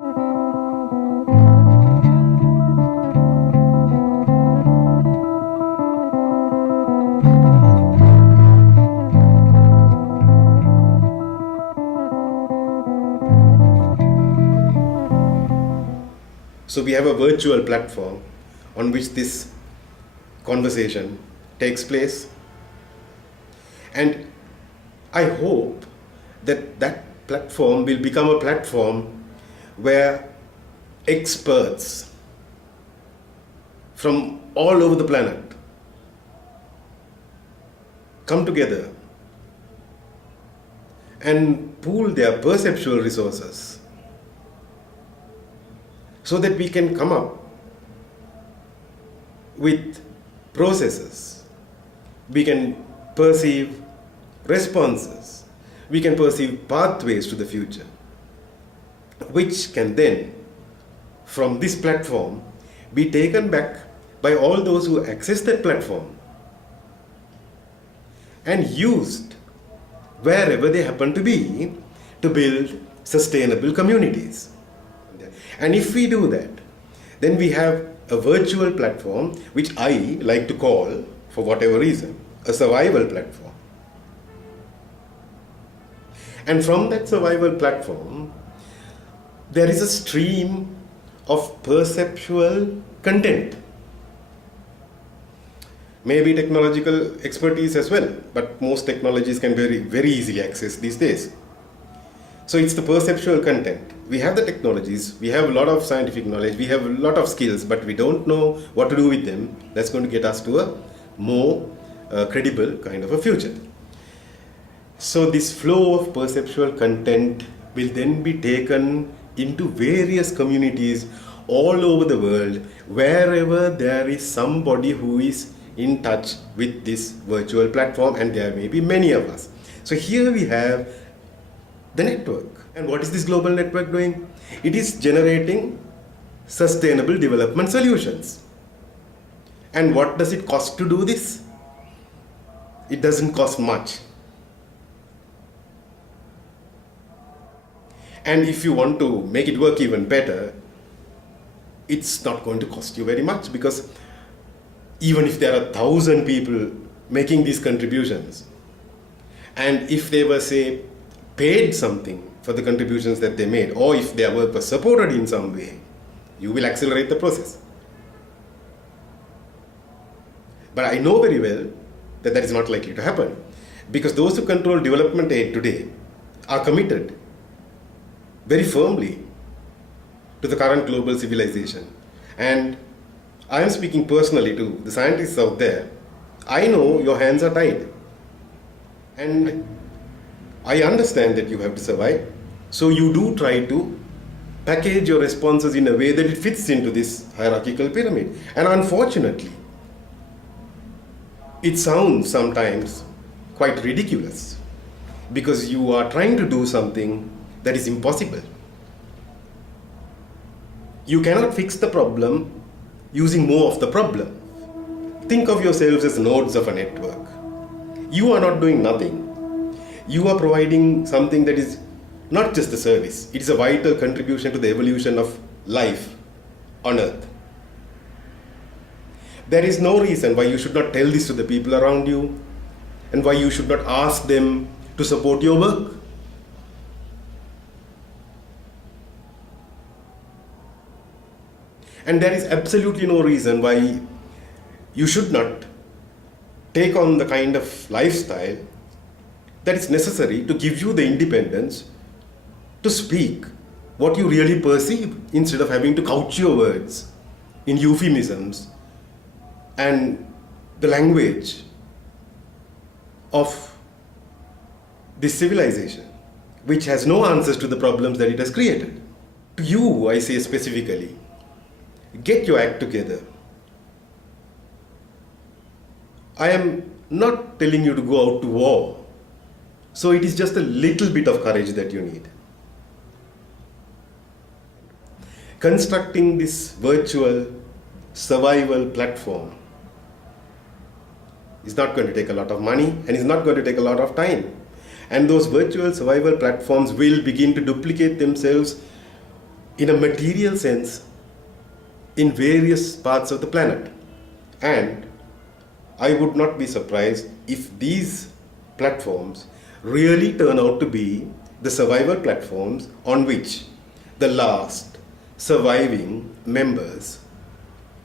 So we have a virtual platform on which this conversation takes place. And I hope that that platform will become a platform where experts from all over the planet come together and pool their perceptual resources so that we can come up with processes. We can perceive responses. We can perceive pathways to the future, which can then, from this platform, be taken back by all those who access that platform and used wherever they happen to be to build sustainable communities. And if we do that, then we have a virtual platform, which I like to call, for whatever reason, a survival platform. And from that survival platform, there is a stream of perceptual content. Maybe technological expertise as well, but most technologies can very easily access these days. So it's the perceptual content. We have the technologies, we have a lot of scientific knowledge, we have a lot of skills, but we don't know what to do with them. That's going to get us to a more credible kind of a future. So this flow of perceptual content will then be taken into various communities all over the world, wherever there is somebody who is in touch with this virtual platform, and there may be many of us. So here we have the network. And what is this global network doing? It is generating sustainable development solutions. And what does it cost to do this? It doesn't cost much. And if you want to make it work even better, it's not going to cost you very much, because even if there are 1,000 people making these contributions, and if they were, say, paid something for the contributions that they made, or if their work was supported in some way, you will accelerate the process. But I know very well that that is not likely to happen, because those who control development aid today are committed very firmly to the current global civilization. And I am speaking personally to the scientists out there. I know your hands are tied. And I understand that you have to survive. So you do try to package your responses in a way that it fits into this hierarchical pyramid. And unfortunately, it sounds sometimes quite ridiculous, because you are trying to do something that is impossible. You cannot fix the problem using more of the problem. Think of yourselves as nodes of a network. You are not doing nothing. You are providing something that is not just a service, it is a vital contribution to the evolution of life on Earth. There is no reason why you should not tell this to the people around you, and why you should not ask them to support your work. And there is absolutely no reason why you should not take on the kind of lifestyle that is necessary to give you the independence to speak what you really perceive, instead of having to couch your words in euphemisms and the language of this civilization, which has no answers to the problems that it has created. To you, I say specifically, get your act together. I am not telling you to go out to war. So it is just a little bit of courage that you need. Constructing this virtual survival platform is not going to take a lot of money, and is not going to take a lot of time. And those virtual survival platforms will begin to duplicate themselves in a material sense in various parts of the planet. And I would not be surprised if these platforms really turn out to be the survival platforms on which the last surviving members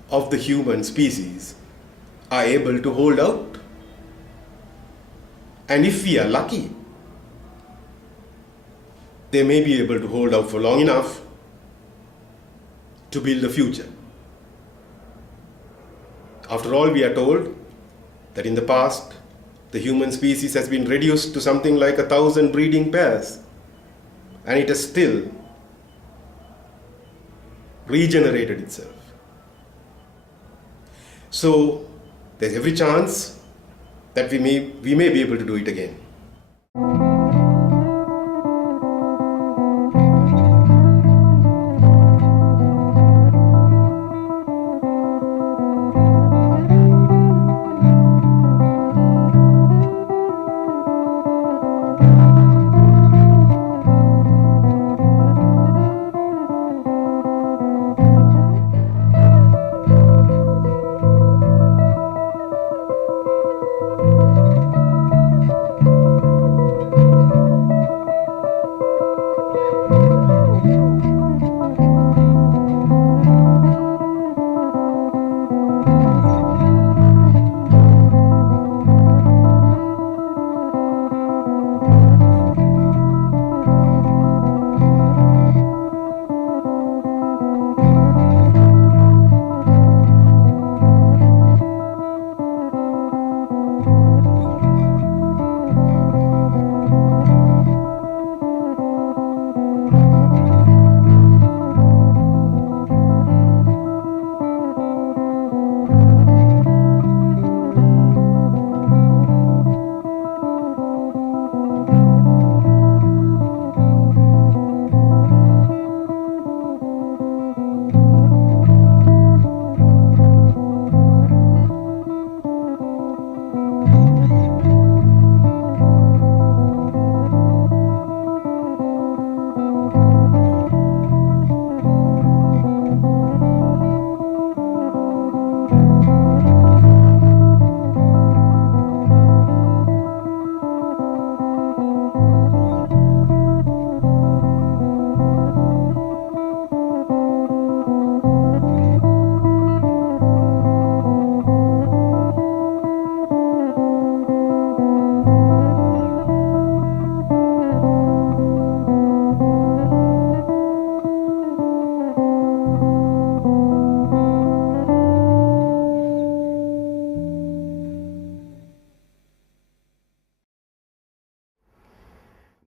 of the human species are able to hold out. And if we are lucky, they may be able to hold out for long enough to build a future. After all, we are told that in the past, the human species has been reduced to something like 1,000 breeding pairs, and it has still regenerated itself. So there's every chance that we may be able to do it again.